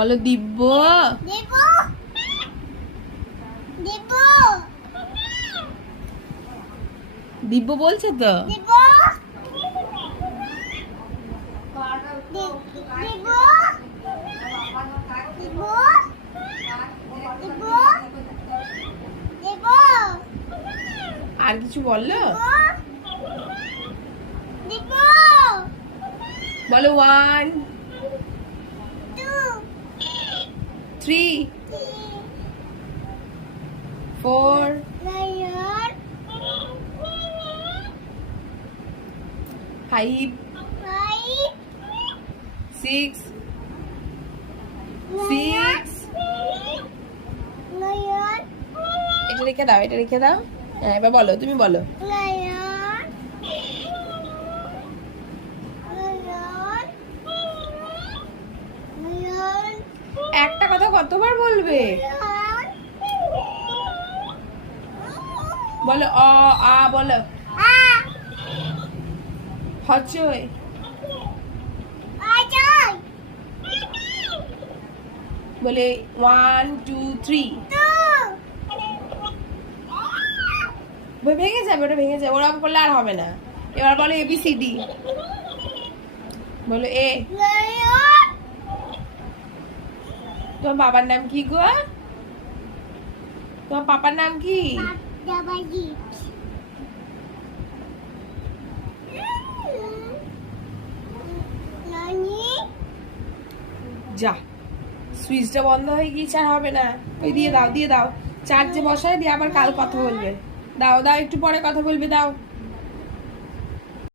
বলো দিব্য। দিব্য বলছে তো। আর কিছু বললো? বলো 1 2 3 4 5 6 এটা রেখে দাও, এটা রেখে দাও। হ্যাঁ এবার বলো, তুমি বলো। একটা কথা কতবার বলবে? বলো অ আ বলো। হচই বলে 1 2 3 ভেঙে যাবে, ওটা ভেঙে যাবে, ওরকম করলে আর হবে না। এবার বলো ABCD। বলো এ। তোমার বাবার নাম কি গো? তোমার পাপার নাম কি? যা, সুইচটা বন্ধ হয়ে গিয়েছে, আর হবে না। ওই দিয়ে দাও, দিয়ে দাও, চার্জে বসায় দিয়ে আবার কাল কথা বলবে। দাও দাও, একটু পরে কথা বলবে, দাও।